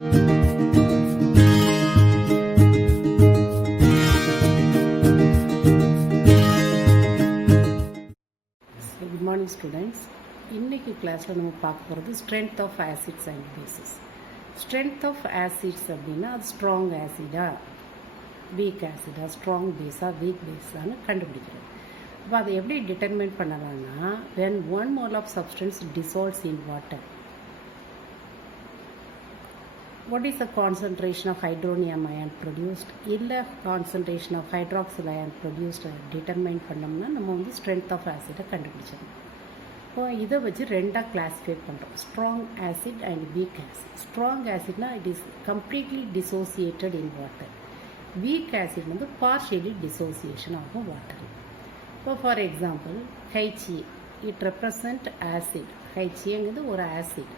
Good morning students. இன்னைக்கு கிளாஸில் நம்ம பார்க்க போகிறது strength of acids and bases. Strength of acids அப்படின்னா அது ஸ்ட்ராங் ஆசிடா, வீக் ஆசிடா, ஸ்ட்ராங் பேஸா, வீக் பேஸான்னு கண்டுபிடிக்கிறது. அப்போ அதை எப்படி டிட்டர்மைன் பண்ணலாம்னா, when 1 mole of substance dissolves in water, what is the concentration of hydronium ion produced, இல்லை concentration of hydroxyl ion produced determine பண்ணோம்னா நம்ம வந்து strength of acid கண்டுபிடிச்சிடணும். இப்போ இதை வச்சு ரெண்டாக கிளாஸிஃபை பண்ணுறோம், strong acid and weak acid. Strong ஆசிட்னா it is completely dissociated in water. Weak acid வந்து பார்ஷியலி டிசோசியேஷன் ஆகும் வாட்டர். இப்போ for example HCl, it represent acid. HClங்கிறது ஒரு ஆசிட்.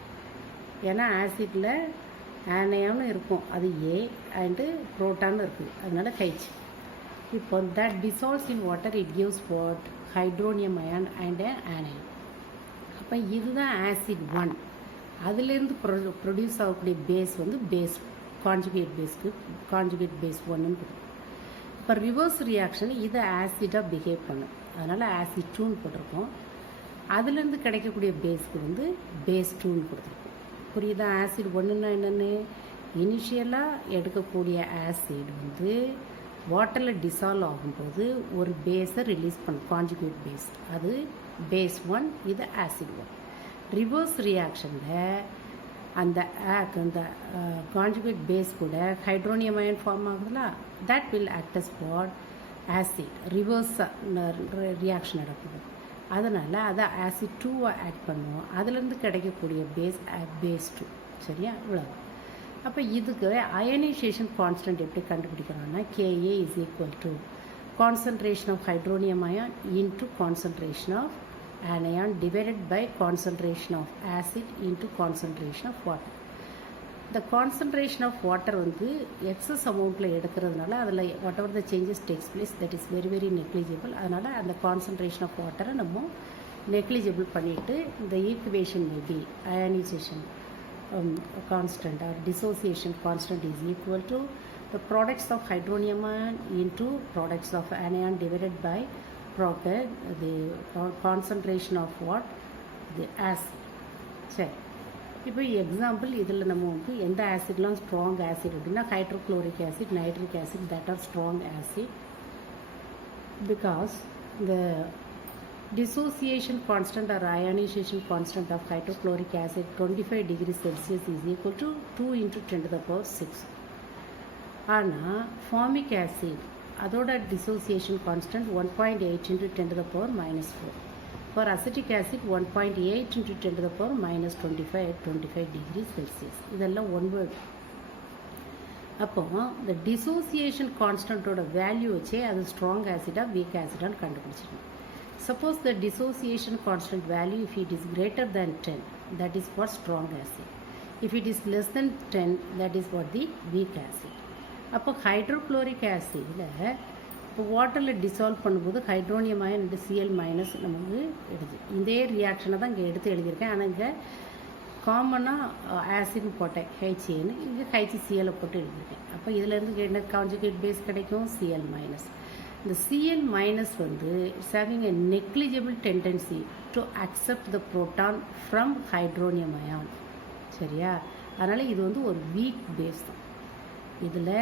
ஏன்னா ஆசிட்டில் ஆனையானு இருக்கும், அது ஏ அண்டு புரோட்டான் இருக்குது, அதனால H. இப்போ that dissolves in water it gives what, hydronium ion and anion. அப்போ இதுதான் ஆசிட் 1. அதுலேருந்து ப்ரொடியூஸ் ஆகக்கூடிய பேஸ் வந்து பேஸ் கான்ஜுகேட் பேஸ்க்கு கான்ஜுகேட் பேஸ் 1ன்னு கொடுக்கும். இப்போ ரிவர்ஸ் ரியாக்ஷன் இது ஆசிடாக பிஹேவ் பண்ணும், அதனால் ஆசிட் 2ன்னு போட்டிருக்கோம். அதுலேருந்து கிடைக்கக்கூடிய பேஸ்க்கு வந்து பேஸ் 2ன்னு கொடுத்துருக்கோம். புரியுதா? ஆசிட் 1ன்னா என்னென்னு, இனிஷியலாக எடுக்கக்கூடிய ஆசிட் வந்து வாட்டரில் டிசால்வ் ஆகும்போது ஒரு பேஸை ரிலீஸ் பண்ணும், கான்ஜுகேட் பேஸ், அது பேஸ் 1, இது ஆசிட் 1. ரிவர்ஸ் ரியாக்ஷனில் அந்த கான்ஜுகேட் பேஸ் கூட ஹைட்ரோனியம் அயன் ஃபார்ம் ஆகுதுல, that will act as what, acid. Reverse reaction நடக்குது, அதனால் அதை ஆசிட் 2 ஆட் பண்ணுவோம். அதுலேருந்து கிடைக்கக்கூடிய பேஸ் 2. சரியா? இவ்வளோ. அப்போ இதுக்கு அயனைசேஷன் கான்ஸ்டன்ட் எப்படி கண்டுபிடிக்கிறோம்னா, Ka is equal to concentration of hydronium ion into concentration of anion divided by concentration of acid into concentration of water. The concentration of water வந்து excess amountல எடுக்கிறதுனால அதில் whatever the changes takes place that is very very negligible. அதனால் அந்த concentration of water நம்ம negligible பண்ணிட்டு the equation may be ionization constant or dissociation constant is equal to the products of hydronium ion into products of anion divided by the concentration of what, the acid. சரி, இப்போ example இதில் நம்ம வந்து எந்த ஆசிட்லாம் strong acid அப்படின்னா hydrochloric acid, nitric acid, that are strong acid. Because the dissociation constant or ionization constant of hydrochloric acid 25 degrees Celsius is equal to 2 into 10 to the power 6. ஆனால் formic acid அதோட dissociation constant 1.8 into 10 to the power minus 4. For acetic acid 1.8 into 10 to the power minus 25 degrees Celsius. இதெல்லாம் one word. அப்போ இந்த dissociation கான்ஸ்டன்ட்டோட value வச்சே அது strong ஆசிடாக weak ஆசிடான்னு கண்டுபிடிச்சிடணும். Suppose the dissociation constant value, if it is greater than 10, that is for strong acid. If it is less than 10, that is for the weak acid. அப்போ hydrochloric ஆசிடில் இப்போ வாட்டரில் dissolve பண்ணும்போது hydronium iron and Cl minus நமக்கு எடுது. இதே ரியாக்ஷனை தான் இங்கே எடுத்து எழுதியிருக்கேன். ஆனால் இங்கே காமனாக ஆசிட்னு போட்டேன் HCl, இங்கே HCl போட்டு எழுதியிருக்கேன். அப்போ இதிலேருந்து என்ன கான்ஜுகேட் பேஸ் கிடைக்கும், Cl மைனஸ். இந்த Cl minus வந்து it's having a negligible tendency to accept the proton from hydronium ion. சரியா? அதனால் இது வந்து ஒரு வீக் பேஸ் தான். இதில்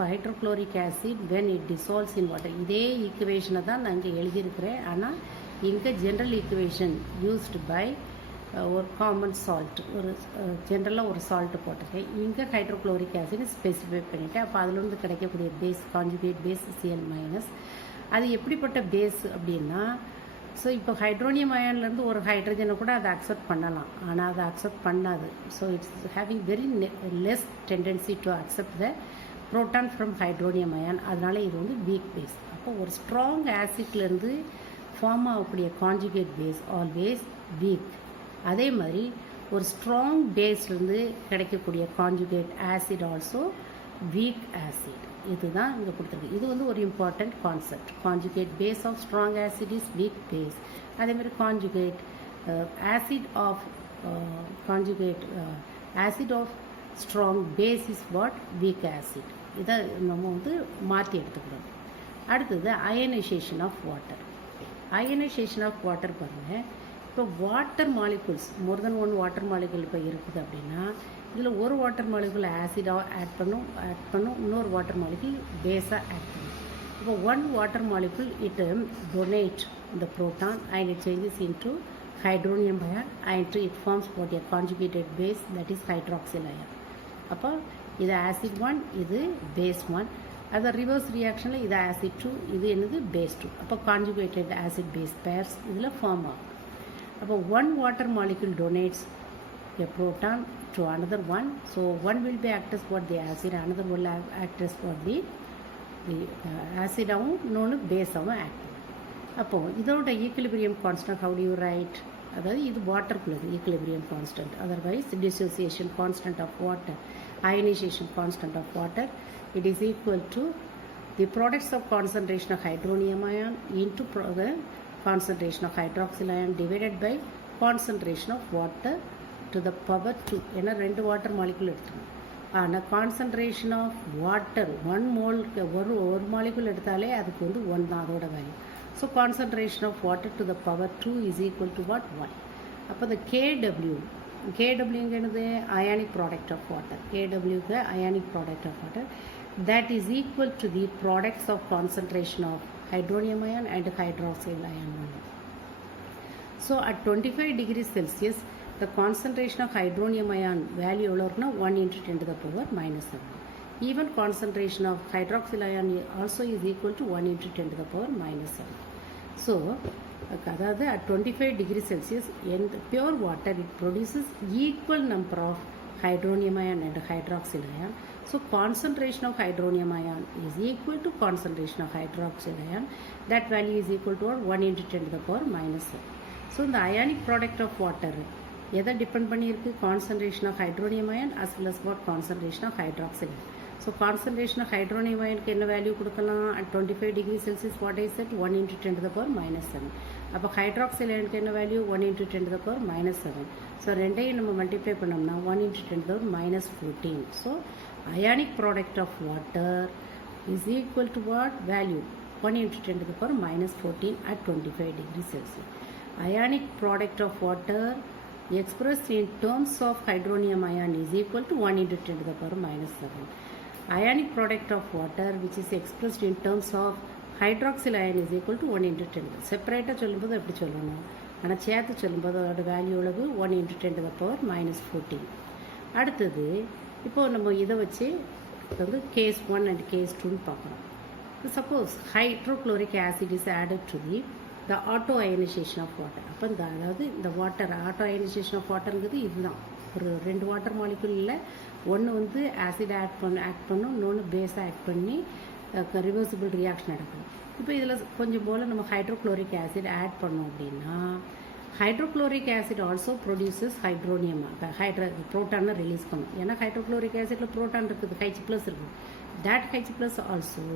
hydrochloric acid when it dissolves in water, இதே ஈக்குவேஷனை தான் நான் இங்கே எழுதியிருக்கிறேன். ஆனால் இங்கே ஜென்ரல் ஈக்குவேஷன் யூஸ்டு பை ஒரு காமன் சால்ட், ஒரு ஜென்ரலாக ஒரு சால்ட்டு போட்டிருக்கேன். இங்கே ஹைட்ரோக்ளோரிக் ஆசிட் ஸ்பெசிஃபை பண்ணிவிட்டேன். அப்போ அதிலிருந்து கிடைக்கக்கூடிய base conjugate base Cl minus. அது எப்படிப்பட்ட பேஸ் அப்படின்னா, ஸோ இப்போ ஹைட்ரோனியம் அயான்லேருந்து ஒரு ஹைட்ரஜனை கூட அதை அக்செப்ட் பண்ணலாம், ஆனால் அதை அக்செப்ட் பண்ணாது. So it's having very less tendency to accept the proton from hydronium ion. அதனால இது வந்து வீக் பேஸ். அப்போ ஒரு ஸ்ட்ராங் ஆசிட்லேருந்து ஃபார்ம் ஆகக்கூடிய கான்ஜுகேட் பேஸ் ஆல்வேஸ் வீக். அதே மாதிரி ஒரு ஸ்ட்ராங் பேஸ்லேருந்து கிடைக்கக்கூடிய conjugate acid also weak acid. இதுதான் இங்கே கொடுத்துருக்கு. இது வந்து ஒரு important concept. Conjugate base of strong acid is weak base. அதேமாதிரி conjugate acid of strong base is what weak acid. இதை நம்ம வந்து மாற்றி எடுத்துக்கிறோம். அடுத்தது ionisation of water. Ionisation of water பாருங்கள். இப்போ water molecules more than one water molecule இப்போ இருக்குது அப்படின்னா இதில் ஒரு வாட்டர் மாலிகுல் ஆசிடாக ஆட் பண்ணும் இன்னொரு வாட்டர் மாலிகுல் பேஸாக ஆட் பண்ணும். இப்போ one water molecule it donate the proton and it changes into hydronium ion and it forms what a conjugated base, that is hydroxyl ion. அப்போ இது ஆசிட் 1, இது base 1. அது reverse ரியாக்ஷனில் இது ஆசிட் 2, இது என்னது பேஸ் 2. அப்போ கான்ஜுகேட்டட் ஆசிட் பேஸ் பேர்ஸ் இதில் form ஆகும். அப்போ one water molecule donates a proton to another one, so one will be act as what the acid, another will act as what the ஆசிடாகவும் இன்னொன்று பேஸாகவும் act பண்ணும். அப்போது இதோட equilibrium constant how to you write? அதாவது இது வாட்டருக்குள்ளது equilibrium constant. Otherwise dissociation constant of water, ionisation constant of water, it is equal to the products of concentration of hydronium ion into the concentration of hydroxyl ion divided by concentration of water to the power 2. ஏன்னா 2 water molecule எடுத்துக்கணும். ஆனால் concentration of water 1 mole ஒரு molecule எடுத்தாலே அதுக்கு வந்து 1 தான் அதோட value. So concentration of water to the power 2 is equal to what 1. அப்போ இந்த கேடபிள்யூங்க என்னது அயானிக் ப்ராடக்ட் ஆஃப் வாட்டர். கேடபிள்யூக்கு ionic product of water that is equal to the products of concentration of hydronium ion and hydroxyl ion only. So at 25 degrees Celsius the concentration of hydronium ion value எவ்வளோனா 1 into 10 to the power minus 7. Even concentration of hydroxyl ion also is equal to 1 into 10 to the power minus 7. So அதாவது at 25 degrees Celsius in the pure water it produces equal number of hydronium ion and hydroxyl ion. So concentration of hydronium ion is equal to concentration of hydroxyl ion. That value is equal to 1 into 10 to the power minus 7. So the ionic product of water எதை depend பண்ணியிருக்கு? Concentration of hydronium ion as well as what concentration of hydroxyl ion. So concentration of hydronium அயனுக்கு என்ன value கொடுக்கலாம்? at 25 degree Celsius what I said 1 into 10 to the power minus 7. அப்போ hydroxyl அயனுக்கு என்ன value? 1 into 10 to the power minus 7. So ரெண்டையும் நம்ம multiply பண்ணோம்னா 1 into 10 to the power minus 14. So ionic product of water is equal to what value? 1 into 10 to the power minus 14 at 25 degrees Celsius. Ionic product of water expressed in terms of hydronium ion is equal to 1 into 10 to the power minus 7. Ionic product of water which is expressed in terms of hydroxyl ion is equal to 1 into 10. செப்பரேட்டாக சொல்லும்போது எப்படி சொல்லணும்? ஆனால் சேர்த்து சொல்லும்போது அதோட value எவ்வளவு? 1 into 10 to the power minus 14. அடுத்தது இப்போது நம்ம இதை வச்சு வந்து கேஸ் 1 and கேஸ் 2 பார்க்குறோம். Suppose hydrochloric acid is added to the auto ionization of water. அப்போ அதாவது இந்த வாட்டர் ஆட்டோ அயனைசேஷன் ஆஃப் வாட்டருங்கிறது இதுதான். ஒரு 2 வாட்டர் மாலிகுலில் ஒன்று வந்து ஆசிட் ஆட் பண்ணும், இன்னொன்று பேஸை ஆட் பண்ணி ரிவர்சிபிள் ரியாக்ஷன் நடக்கும். இப்போ இதில் கொஞ்சம் போல் நம்ம ஹைட்ரோக்ளோரிக் ஆசிட் ஆட் பண்ணோம் அப்படின்னா hydrochloric acid also produces hydronium ப்ரோட்டானை ரிலீஸ் பண்ணும். ஏன்னா ஹைட்ரோக்ளோரிக் ஆசிடில் ப்ரோட்டான் இருக்குது, H+ இருக்குது. That H+ also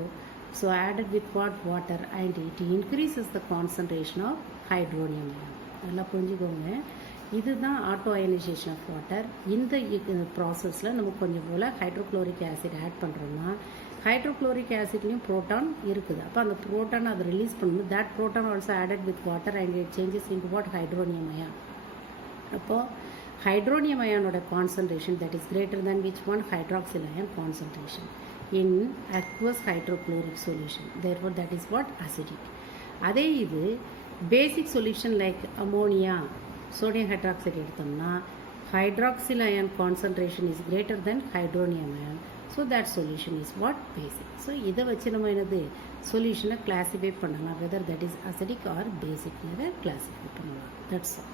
so added with what? Water, and it increases the concentration of hydronium ion. நல்லா புரிஞ்சுக்கோங்க. இதுதான் ஆட்டோ அயனைசேஷன் ஆஃப் வாட்டர். இந்த ப்ராசஸில் நம்ம கொஞ்சம் போல் ஹைட்ரோக்ளோரிக் ஆசிட் ஆட் பண்ணுறோம்னா ஹைட்ரோக்ளோரிக் ஆசிட்லேயும் ப்ரோட்டான் இருக்குது. அப்போ அந்த ப்ரோட்டான் அதை ரிலீஸ் பண்ணும்போது that proton also added with water and it changes into what? Hydronium ion. அப்போது ஹைட்ரோனியம் அயானோட concentration that is greater than which one? Hydroxyl ion concentration in aqueous hydrochloric solution. Therefore that is what? Acidic. அதே இது basic solution like ammonia, sodium hydroxide எடுத்தோம்னா hydroxyl ion concentration is greater than hydronium ion. So that solution is what? Basic. So இதை வச்சு நம்ம என்னது சொல்யூஷனை classify பண்ணலாம், whether that is acidic or basic classify பண்ணலாம். That's all.